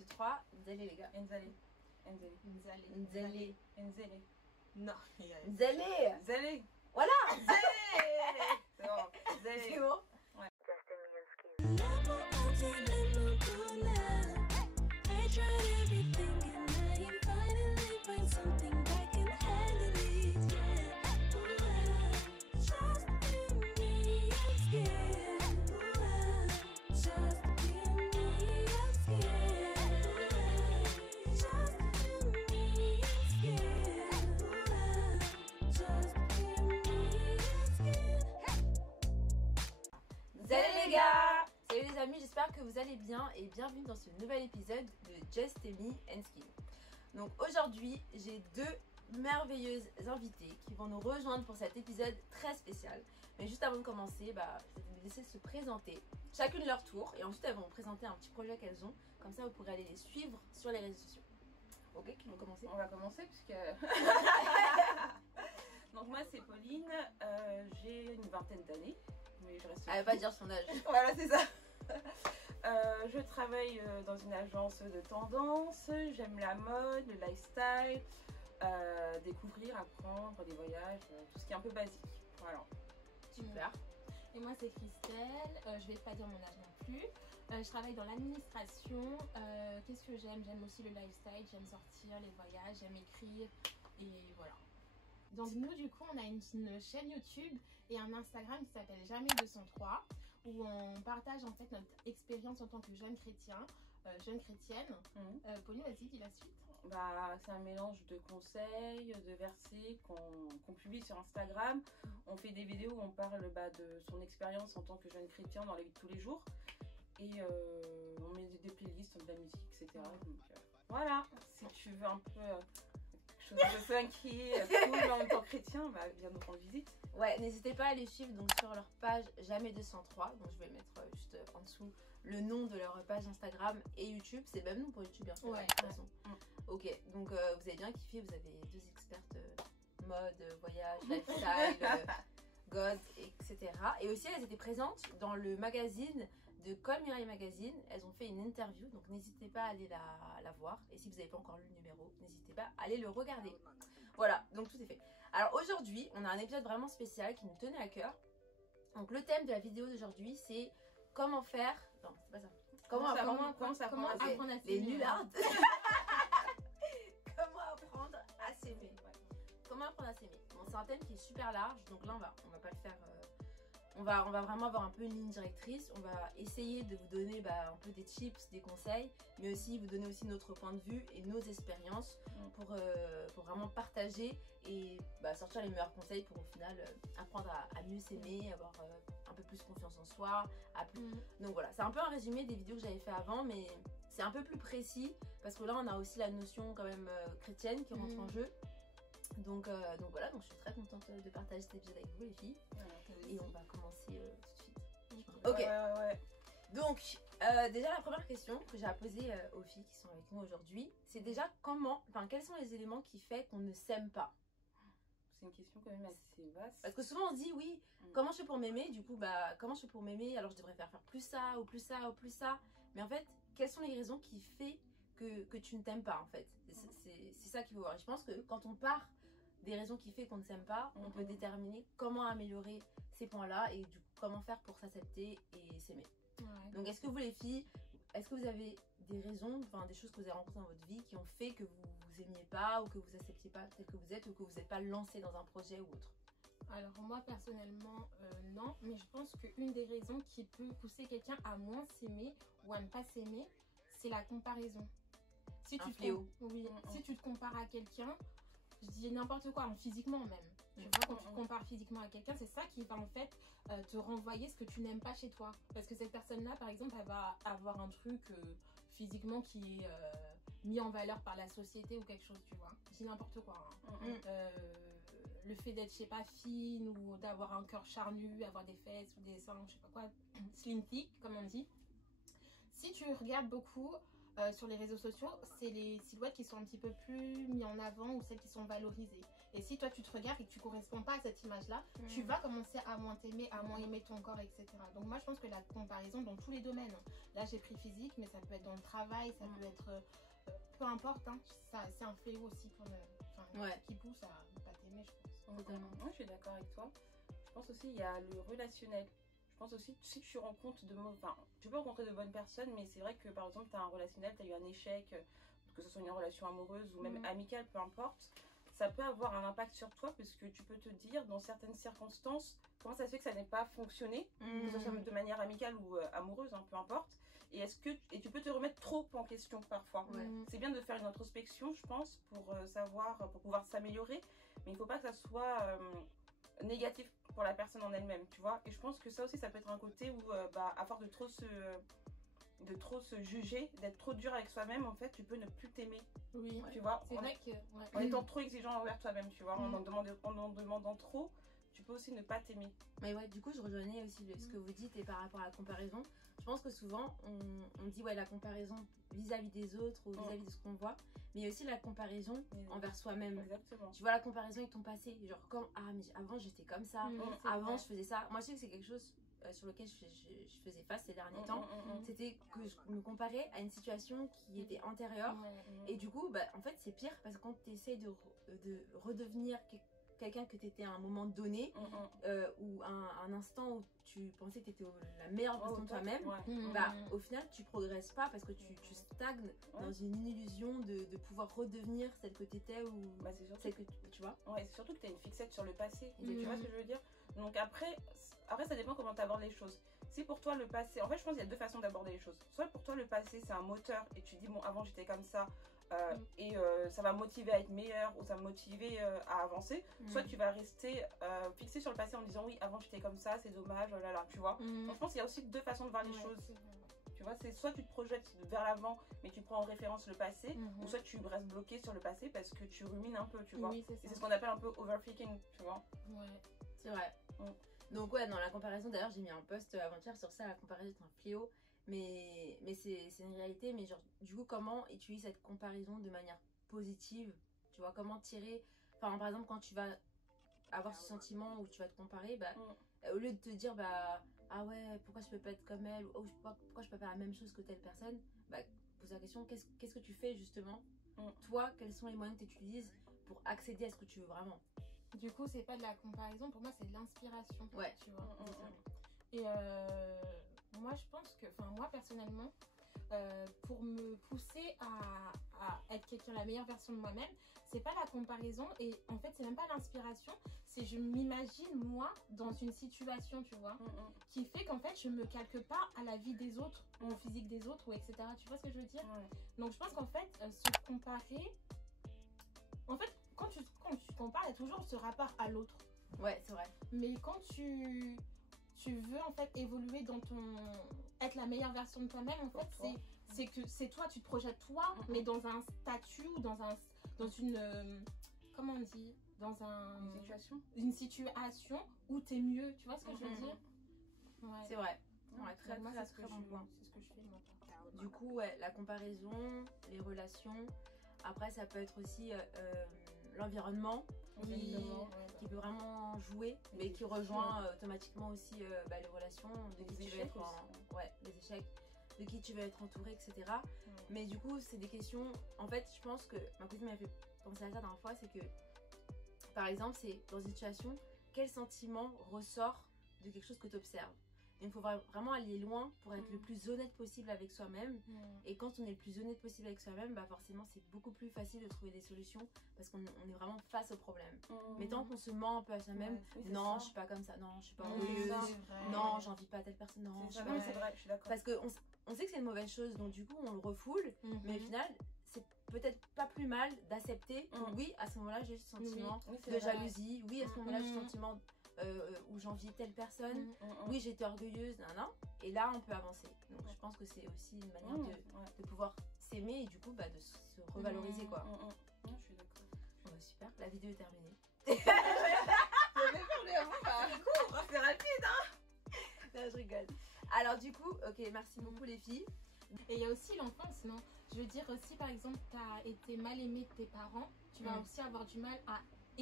2, 3, Nzele les gars. Nzele. Non. Nzele. Nzele. Voilà. Nzele. C'est bon. Nzele. C'est bon. Ouais. Salut les gars! Salut les amis, j'espère que vous allez bien et bienvenue dans ce nouvel épisode de Just Me and Skin. Donc aujourd'hui, j'ai deux merveilleuses invitées qui vont nous rejoindre pour cet épisode très spécial. Mais juste avant de commencer, je vais vous laisser se présenter, chacune leur tour, et ensuite elles vont vous présenter un petit projet qu'elles ont. Comme ça, vous pourrez aller les suivre sur les réseaux sociaux. Ok, qui vont commencer? On va commencer puisque... Donc moi c'est Pauline, j'ai une vingtaine d'années. Mais je reste... Elle va pas dire son âge. Voilà, c'est ça. Je travaille dans une agence de tendance. J'aime la mode, le lifestyle, découvrir, apprendre, des voyages, tout ce qui est un peu basique. Voilà. Super. Et moi c'est Christelle, je vais pas dire mon âge non plus. Je travaille dans l'administration. Qu'est-ce que j'aime? J'aime aussi le lifestyle, j'aime sortir, les voyages, j'aime écrire et voilà. Donc nous du coup on a une chaîne YouTube et un Instagram qui s'appelle Jamais 203 où on partage en fait notre expérience en tant que jeune chrétien, jeune chrétienne. Pauline, vas-y, dis la suite. C'est un mélange de conseils, de versets qu'on publie sur Instagram. On fait des vidéos où on parle de son expérience en tant que jeune chrétien dans la vie de tous les jours. Et on met des playlists, de la musique, etc. Donc voilà, si tu veux un peu... chose de funky, cool en même temps chrétien, viens nous rendre visite. Ouais, n'hésitez pas à les suivre donc sur leur page Jamais 203. Donc je vais mettre juste en dessous le nom de leur page Instagram et YouTube. C'est le même nom pour YouTube bien sûr. Ouais, de toute façon. Ok, donc vous avez bien kiffé, vous avez deux expertes mode, voyage, lifestyle, God, etc. Et aussi elles étaient présentes dans le magazine de Col Mireille Magazine. Elles ont fait une interview, donc n'hésitez pas à aller la voir. Et si vous n'avez pas encore lu le numéro, n'hésitez pas à aller le regarder. Voilà, donc tout est fait. Alors aujourd'hui, on a un épisode vraiment spécial qui nous tenait à cœur. Donc le thème de la vidéo d'aujourd'hui, c'est comment faire... Non, c'est pas ça. Comment apprendre à s'aimer. Les nullards. Comment apprendre à s'aimer. Ouais. Comment apprendre à s'aimer. Bon, c'est un thème qui est super large, donc là on va pas le faire... On va vraiment avoir un peu une ligne directrice. On va essayer de vous donner un peu des tips, des conseils, mais aussi vous donner aussi notre point de vue et nos expériences pour vraiment partager et sortir les meilleurs conseils pour au final apprendre à mieux s'aimer, avoir un peu plus confiance en soi. Donc voilà, c'est un peu un résumé des vidéos que j'avais fait avant, mais c'est un peu plus précis parce que là on a aussi la notion quand même chrétienne qui rentre en jeu. Donc voilà, donc je suis très contente de partager cet épisode avec vous les filles. Et on va commencer tout de suite. Ok. Ouais. Donc déjà la première question que j'ai à poser aux filles qui sont avec nous aujourd'hui, c'est déjà quels sont les éléments qui font qu'on ne s'aime pas? C'est une question quand même assez vaste. Parce que souvent on se dit oui, comment je fais pour m'aimer? Du coup comment je fais pour m'aimer? Alors je devrais faire plus ça ou plus ça ou plus ça. Mais en fait, quelles sont les raisons qui font que tu ne t'aimes pas en fait? C'est ça qu'il faut voir. Et je pense que quand on part des raisons qui font qu'on ne s'aime pas, on peut déterminer comment améliorer ces points-là et du coup, comment faire pour s'accepter et s'aimer. Ouais. Donc, est-ce que vous les filles, est-ce que vous avez des raisons, des choses que vous avez rencontrées dans votre vie qui ont fait que vous vous aimiez pas ou que vous acceptiez pas tel que vous êtes ou que vous n'êtes pas lancé dans un projet ou autre? Alors moi personnellement non, mais je pense qu'une des raisons qui peut pousser quelqu'un à moins s'aimer ou à ne pas s'aimer, c'est la comparaison. Si tu te compares à quelqu'un, je dis n'importe quoi, physiquement même. Tu vois, quand tu te compares physiquement à quelqu'un, c'est ça qui va en fait te renvoyer ce que tu n'aimes pas chez toi. Parce que cette personne-là, par exemple, elle va avoir un truc physiquement qui est mis en valeur par la société ou quelque chose, tu vois. Je dis n'importe quoi. Le fait d'être, je sais pas, fine ou d'avoir un cœur charnu, avoir des fesses ou des seins, je sais pas quoi, slim thick, comme on dit. Si tu regardes beaucoup... sur les réseaux sociaux, c'est les silhouettes qui sont un petit peu plus mises en avant ou celles qui sont valorisées. Et si toi tu te regardes et que tu corresponds pas à cette image-là, tu vas commencer à moins t'aimer, à moins aimer ton corps, etc. Donc moi je pense que la comparaison dans tous les domaines, là j'ai pris physique, mais ça peut être dans le travail, ça peut être peu importe, hein, c'est un fléau aussi qui pousse à ne pas t'aimer, je pense. Totalement. Moi je suis d'accord avec toi. Je pense aussi il y a le relationnel. Je pense aussi si tu rencontres tu peux rencontrer de bonnes personnes, mais c'est vrai que par exemple tu as un relationnel, tu as eu un échec, que ce soit une relation amoureuse ou même amicale, peu importe, ça peut avoir un impact sur toi parce que tu peux te dire dans certaines circonstances comment ça se fait que ça n'ait pas fonctionné, que ce soit de manière amicale ou amoureuse, hein, peu importe. Et tu peux te remettre trop en question parfois. C'est bien de faire une introspection, je pense, pour pouvoir s'améliorer, mais il ne faut pas que ça soit négatif pour la personne en elle-même, tu vois. Et je pense que ça aussi, ça peut être un côté où, à force de trop se juger, d'être trop dur avec soi-même, en fait, tu peux ne plus t'aimer. Oui, tu vois. C'est vrai que... En étant trop exigeant envers toi-même, tu vois, en en demandant trop, tu peux aussi ne pas t'aimer. Mais ouais, du coup, je rejoignais aussi ce que vous dites et par rapport à la comparaison. Je pense que souvent, on dit la comparaison vis-à-vis des autres ou vis-à-vis de ce qu'on voit, mais il y a aussi la comparaison envers soi-même. Exactement. Tu vois la comparaison avec ton passé, genre comme mais avant j'étais comme ça, avant je faisais ça. Moi je sais que c'est quelque chose sur lequel je faisais face ces derniers temps. C'était que je me comparais à une situation qui était antérieure et du coup, en fait c'est pire parce que quand tu essaies de redevenir quelqu'un que tu étais à un moment donné ou un instant où tu pensais que tu étais la meilleure version de toi-même, au final tu progresses pas parce que tu stagnes dans une illusion de pouvoir redevenir celle que tu étais ou celle que tu vois. Ouais, c'est surtout que tu as une fixette sur le passé, tu vois ce que je veux dire. Donc après ça dépend comment tu abordes les choses. Si pour toi le passé, en fait je pense qu'il y a deux façons d'aborder les choses. Soit pour toi le passé c'est un moteur et tu dis bon avant j'étais comme ça, et ça va motiver à être meilleur ou ça va motiver à avancer, soit tu vas rester fixé sur le passé en disant oui avant j'étais comme ça, c'est dommage, oh là là, tu vois. Donc je pense qu'il y a aussi deux façons de voir les choses, tu vois. C'est soit tu te projettes vers l'avant mais tu prends en référence le passé, ou soit tu restes bloqué sur le passé parce que tu rumines un peu, tu vois. Et c'est ce qu'on appelle un peu overthinking, tu vois. C'est vrai. Donc dans la comparaison, d'ailleurs j'ai mis un post avant-hier sur ça, la comparaison est un fléau. Mais c'est une réalité, mais genre du coup comment utiliser cette comparaison de manière positive, tu vois, comment tirer, par exemple quand tu vas avoir ce sentiment où tu vas te comparer, au lieu de te dire ah ouais pourquoi je peux pas être comme elle, ou pourquoi je peux pas faire la même chose que telle personne, pose la question qu'est-ce que tu fais justement, toi quels sont les moyens que tu utilises pour accéder à ce que tu veux vraiment. Du coup c'est pas de la comparaison, pour moi c'est de l'inspiration, tu vois. Et moi je pense que, moi personnellement, pour me pousser à être la meilleure version de moi-même, c'est pas la comparaison et en fait c'est même pas l'inspiration, c'est je m'imagine moi dans une situation, tu vois, qui fait qu'en fait je me calque pas à la vie des autres, au physique des autres ou etc. Tu vois ce que je veux dire? Donc je pense qu'en fait se comparer, en fait quand tu compares, il y a toujours ce rapport à l'autre. Ouais, c'est vrai. Mais quand tu veux en fait évoluer dans être la meilleure version de toi-même, en fait c'est que c'est toi, tu te projettes toi, mais dans un statut ou dans une comment on dit, dans une situation où t'es mieux, tu vois ce que je veux dire. C'est vrai. Très bon point. C'est ce que je fais moi. Du coup la comparaison, les relations, après ça peut être aussi l'environnement qui peut vraiment jouer, mais qui rejoint automatiquement aussi les relations, de qui tu veux être les échecs, de qui tu veux être entouré, etc. Mais du coup c'est des questions, en fait je pense que ma cousine m'a fait penser à ça la dernière fois, c'est que par exemple c'est dans une situation, quel sentiment ressort de quelque chose que tu observes. Il faut vraiment aller loin pour être le plus honnête possible avec soi-même. Et quand on est le plus honnête possible avec soi-même, forcément c'est beaucoup plus facile de trouver des solutions parce qu'on est vraiment face au problème. Mais tant qu'on se ment un peu à soi-même, non je suis pas comme ça, non je suis pas orgueilleuse, non j'envie pas à telle personne, non je suis pas... c'est vrai, je suis d'accord. Parce qu'on sait que c'est une mauvaise chose, donc du coup on le refoule, mais au final c'est peut-être pas plus mal d'accepter que oui à ce moment-là j'ai ce sentiment de jalousie, oui à ce moment-là j'ai ce sentiment où j'envie telle personne, oui j'étais orgueilleuse, et là on peut avancer. Donc je pense que c'est aussi une manière de pouvoir s'aimer et du coup de se revaloriser quoi. Je suis d'accord. Super, la vidéo est terminée. C'est rapide Non, je rigole. Alors du coup, merci beaucoup les filles. Et il y a aussi l'enfance, non? Je veux dire, si par exemple tu as été mal aimé de tes parents, tu vas aussi avoir du mal à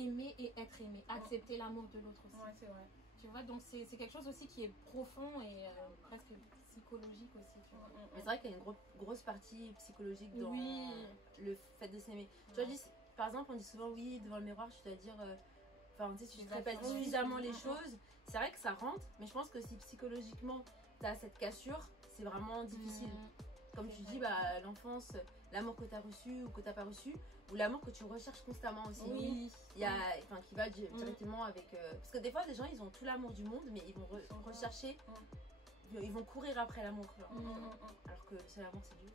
aimer et être aimé, accepter l'amour de l'autre aussi. Ouais, c'est vrai. Tu vois, donc c'est quelque chose aussi qui est profond et presque psychologique aussi. Tu vois. Mais c'est vrai qu'il y a une grosse partie psychologique dans le fait de s'aimer. Tu vois, par exemple, on dit souvent oui, devant le miroir, tu dois dire. Enfin, tu sais, tu te répètes suffisamment les choses. C'est vrai que ça rentre, mais je pense que si psychologiquement tu as cette cassure, c'est vraiment difficile. Comme tu dis, bah, l'enfance, l'amour que tu as reçu ou que tu n'as pas reçu, ou l'amour que tu recherches constamment aussi. Oui. Il y a, enfin, qui va directement avec. Parce que des fois, des gens, ils ont tout l'amour du monde, mais ils vont rechercher. Ils vont courir après l'amour. Alors que c'est l'amour, c'est Dieu.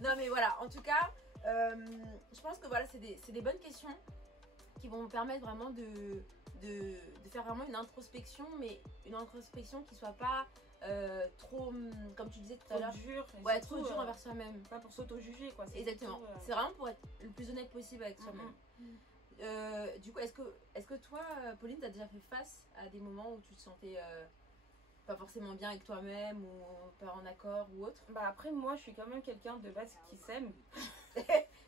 Non, mais voilà, en tout cas, je pense que voilà, c'est des bonnes questions qui vont me permettre vraiment de faire vraiment une introspection, mais une introspection qui soit pas trop, comme tu disais tout à l'heure, ouais, trop dur envers soi-même. Pas pour s'auto-juger, quoi. Exactement. C'est vraiment pour être le plus honnête possible avec soi-même. Du coup, est-ce que toi, Pauline, t'as déjà fait face à des moments où tu te sentais pas forcément bien avec toi-même ou pas en accord ou autre? Bah après, moi, je suis quand même quelqu'un de base qui s'aime.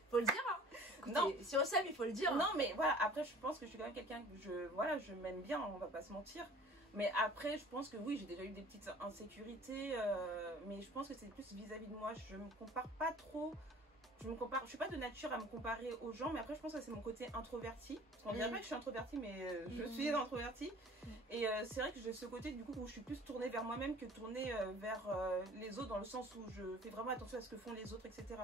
Faut le dire, hein. Écoutez, non, si on s'aime, il faut le dire. Non, mais voilà, après, je pense que je suis quand même quelqu'un que je m'aime bien, on va pas se mentir. Mais après, je pense que oui, j'ai déjà eu des petites insécurités, mais je pense que c'est plus vis-à-vis de moi. Je me compare pas trop. Je suis pas de nature à me comparer aux gens, mais après, je pense que c'est mon côté introverti. On dirait pas que je suis introvertie, mais je suis introvertie. Et c'est vrai que j'ai ce côté, du coup, où je suis plus tournée vers moi-même que tournée vers les autres, dans le sens où je fais vraiment attention à ce que font les autres, etc.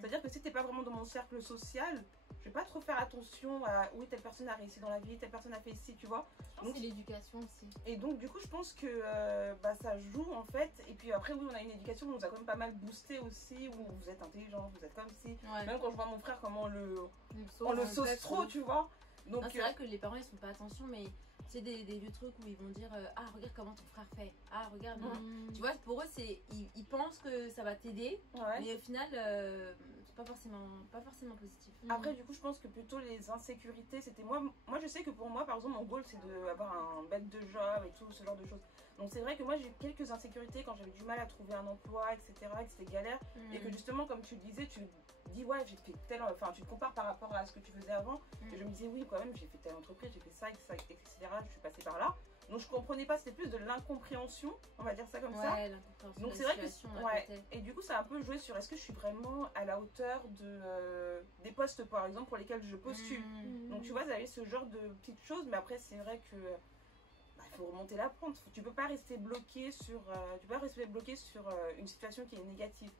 C'est-à-dire que si t'es pas vraiment dans mon cercle social, je vais pas trop faire attention à oui, telle personne a réussi dans la vie, telle personne a fait ici, tu vois. Donc c'est l'éducation aussi. Et donc du coup je pense que ça joue en fait. Et puis après oui, on a une éducation où on nous a quand même pas mal boosté aussi, où vous êtes intelligent, vous êtes comme si. Même quand je vois mon frère comment on le sauce trop, tu vois. Donc c'est vrai que les parents ils font pas attention, mais c'est des vieux trucs où ils vont dire ah regarde comment ton frère fait, ah regarde. Tu vois, pour eux c'est ils pensent que ça va t'aider, mais au final pas forcément positif. Après du coup je pense que plutôt les insécurités c'était moi je sais que pour moi par exemple mon goal c'est d'avoir un bête de job et tout ce genre de choses. Donc c'est vrai que moi j'ai eu quelques insécurités quand j'avais du mal à trouver un emploi, etc., que c'était galère et que justement comme tu le disais, tu dis ouais j'ai fait tu te compares par rapport à ce que tu faisais avant et je me disais oui quand même j'ai fait telle entreprise, j'ai fait ça, etc., je suis passée par là. Donc je comprenais pas, c'était plus de l'incompréhension, on va dire ça comme ça. Donc c'est vrai que et du coup ça a un peu joué sur est-ce que je suis vraiment à la hauteur des postes par exemple pour lesquels je postule. Donc tu vois, ça avait ce genre de petites choses, mais après c'est vrai que il faut remonter la pente. Tu peux pas rester bloqué sur une situation qui est négative.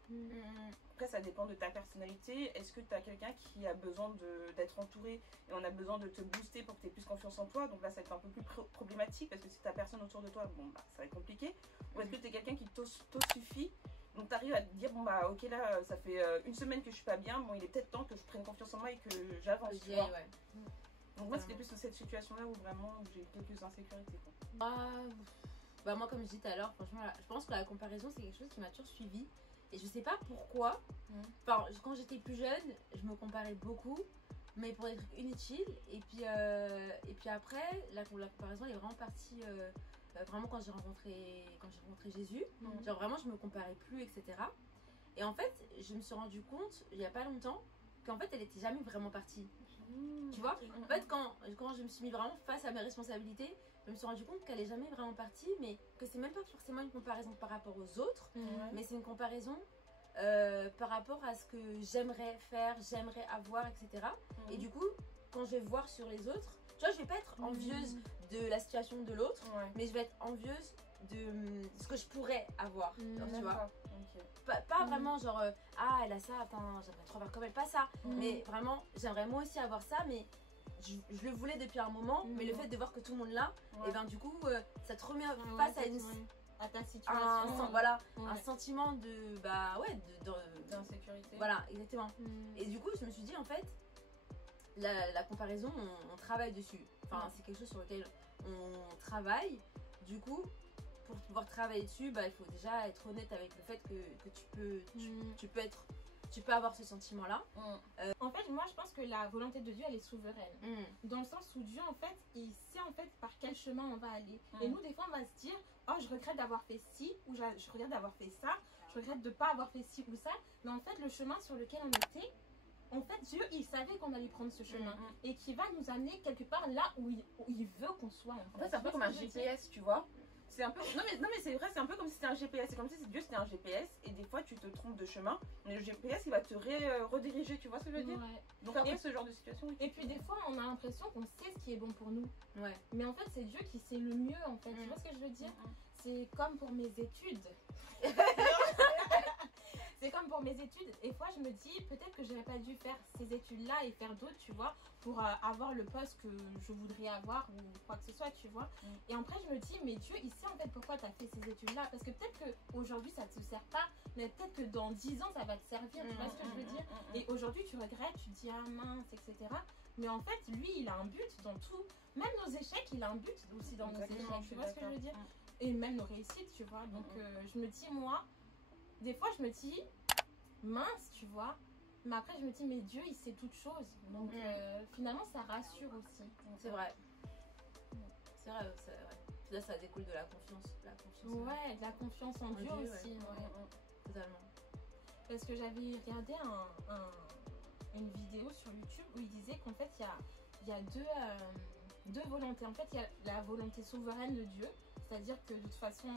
Après ça dépend de ta personnalité. Est-ce que tu as quelqu'un qui a besoin d'être entouré et on a besoin de te booster pour que tu aies plus confiance en toi, donc là ça va être un peu plus problématique parce que si tu n'as personne autour de toi, ça va être compliqué. Ou est-ce que tu es quelqu'un qui t'auto-suffit, donc tu arrives à te dire ok là ça fait une semaine que je suis pas bien, il est peut-être temps que je prenne confiance en moi et que j'avance. Donc moi c'était plus cette situation là où vraiment j'ai eu quelques insécurités quoi. Moi comme je disais tout à l'heure, franchement je pense que la comparaison c'est quelque chose qui m'a toujours suivie et je sais pas pourquoi. Enfin, quand j'étais plus jeune je me comparais beaucoup mais pour des trucs inutiles et puis après la comparaison elle est vraiment partie vraiment quand j'ai rencontré Jésus. Genre vraiment je me comparais plus, etc. Et en fait je me suis rendu compte il y a pas longtemps qu'en fait elle était jamais vraiment partie. Tu vois, en fait quand je me suis mis vraiment face à mes responsabilités, je me suis rendu compte qu'elle est jamais vraiment partie, mais que c'est même pas forcément une comparaison par rapport aux autres, mais c'est une comparaison par rapport à ce que j'aimerais faire, j'aimerais avoir, etc. Et du coup, quand je vais voir sur les autres, tu vois, je vais pas être envieuse de la situation de l'autre, mais je vais être envieuse de ce que je pourrais avoir, tu vois. Pas vraiment genre elle a ça, attends j'aimerais trop avoir comme elle, pas ça, mais vraiment j'aimerais moi aussi avoir ça, mais je le voulais depuis un moment, mais le fait de voir que tout le monde l'a, et ben du coup ça te remet face à ta situation, un sentiment de d'insécurité. Voilà, exactement. Et du coup je me suis dit en fait la comparaison on travaille dessus, enfin c'est quelque chose sur lequel on travaille, du coup pour pouvoir travailler dessus, il faut déjà être honnête avec le fait que tu peux avoir ce sentiment-là. En fait, moi, je pense que la volonté de Dieu, elle est souveraine. Dans le sens où Dieu, en fait, il sait en fait par quel chemin on va aller. Et nous, des fois, on va se dire, oh, je regrette d'avoir fait ci, ou je regrette d'avoir fait ça. Je regrette de ne pas avoir fait ci ou ça. Mais en fait, le chemin sur lequel on était, en fait, Dieu, il savait qu'on allait prendre ce chemin. Et qui va nous amener quelque part là où il veut qu'on soit. En fait, c'est un peu comme un GPS, tu vois. C'est un peu... Non mais c'est vrai, c'est un peu comme si c'était un GPS. C'est comme si Dieu c'était un GPS et des fois tu te trompes de chemin. Mais le GPS il va te rediriger, tu vois ce que je veux dire? Donc après ce genre de situation. Et puis des fois on a l'impression qu'on sait ce qui est bon pour nous. Mais en fait c'est Dieu qui sait le mieux en fait. Tu vois ce que je veux dire? C'est comme pour mes études. C'est comme pour mes études. Et fois, je me dis, peut-être que j'aurais pas dû faire ces études-là et faire d'autres, tu vois, pour avoir le poste que je voudrais avoir ou quoi que ce soit, tu vois. Et après, je me dis, mais Dieu, il sait en fait pourquoi tu as fait ces études-là. Parce que peut-être qu'aujourd'hui, ça te sert pas, mais peut-être que dans 10 ans, ça va te servir, tu vois ce que je veux dire. Et aujourd'hui, tu regrettes, tu te dis, ah mince, etc. Mais en fait, lui, il a un but dans tout. Même nos échecs, il a un but aussi dans nos échecs, tu vois ce que je veux dire. Et même nos réussites, tu vois. Donc, je me dis, moi, des fois, je me dis, mince, tu vois. Mais après, je me dis, mais Dieu, il sait toutes choses. Donc, finalement, ça rassure aussi. C'est vrai. C'est vrai, c'est vrai. Là, ça découle de la confiance. Ouais, de la confiance en Dieu aussi. Ouais. Totalement. Parce que j'avais regardé une vidéo sur YouTube où il disait qu'en fait, il y a deux volontés. En fait, il y a la volonté souveraine de Dieu. C'est-à-dire que de toute façon,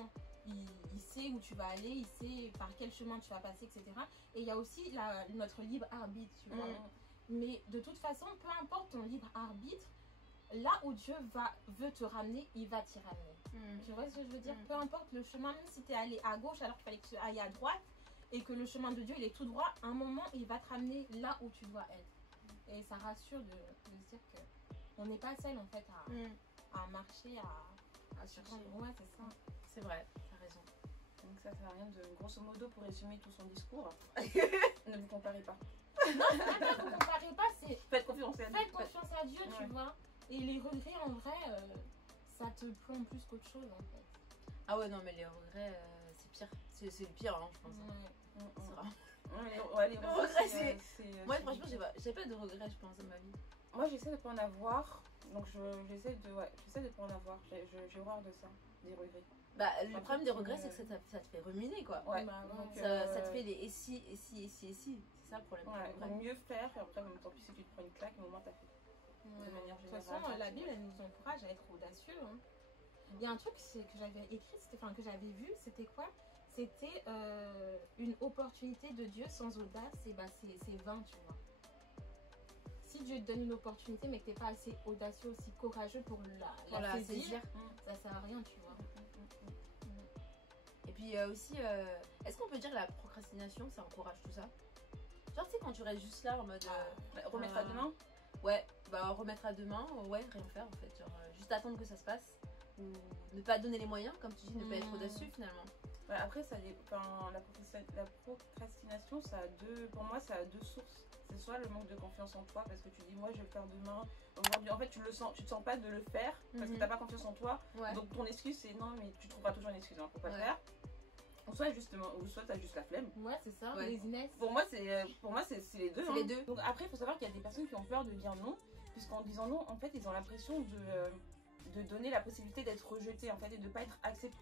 il sait où tu vas aller, il sait par quel chemin tu vas passer, etc. Et il y a aussi notre libre arbitre, tu vois. Mais de toute façon, peu importe ton libre arbitre, là où Dieu veut te ramener, il va t'y ramener. Tu vois ce que je veux dire? Peu importe le chemin, même si tu es allé à gauche alors qu'il fallait que tu ailles à droite, et que le chemin de Dieu, il est tout droit, à un moment, il va te ramener là où tu dois être. Et ça rassure de se dire qu'on n'est pas seul, en fait, à marcher, à chercher. Ouais, c'est ça. C'est vrai, t'as raison. Donc ça sert à rien de, grosso modo, pour résumer tout son discours, ne vous comparez pas. Non, c'est pas que vous ne comparez pas, c'est... Faites confiance à Dieu. Faites confiance à Dieu, tu vois. Et les regrets, en vrai, ça te plombe plus qu'autre chose, en fait. Ah ouais, non, mais les regrets, c'est pire. C'est le pire, hein, je pense. C'est vraiment... les regrets, c'est... Moi, franchement, j'ai pas de regrets, je pense, dans ma vie. Moi, j'essaie de pas en avoir. Donc, j'essaie de pas en avoir. J'ai horreur de ça, des regrets. Bah, le problème des regrets, c'est que ça te fait ruminer, quoi. Ouais. Donc, ça te fait des et si. C'est ça le problème. Ouais, mieux faire, et après, même tant pis si tu te prends une claque, au moins t'as fait. De manière générale. De toute façon, la Bible, elle nous encourage à être audacieux. Hein. Il y a un truc que j'avais écrit, que j'avais vu, c'était quoi? C'était une opportunité de Dieu sans audace, et bah, c'est vain, tu vois. Si Dieu te donne une opportunité, mais que tu n'es pas assez audacieux, aussi courageux pour la saisir, ça sert à rien, tu vois. Et puis aussi, est-ce qu'on peut dire que la procrastination, ça encourage tout ça? Genre, tu sais, quand tu restes juste là en mode... remettre à demain? Ouais, bah remettre à demain, ouais, rien faire en fait. Genre, juste attendre que ça se passe. Ou ne pas donner les moyens, comme tu dis, ne pas être audacieux finalement. Ouais, après, la procrastination, pour moi, ça a deux sources. C'est soit le manque de confiance en toi, parce que tu dis, moi, je vais le faire demain. Aujourd'hui, en fait, tu te sens pas de le faire, parce que tu n'as pas confiance en toi. Donc, ton excuse, c'est non, mais tu trouveras toujours une excuse pour pas le faire. Ou soit tu as juste la flemme. Ouais, c'est ça, laziness. Pour moi, c'est les deux. C'est les deux. Donc, après, il faut savoir qu'il y a des personnes qui ont peur de dire non, puisqu'en disant non, en fait, ils ont l'impression de donner la possibilité d'être rejeté, en fait, et de pas être accepté.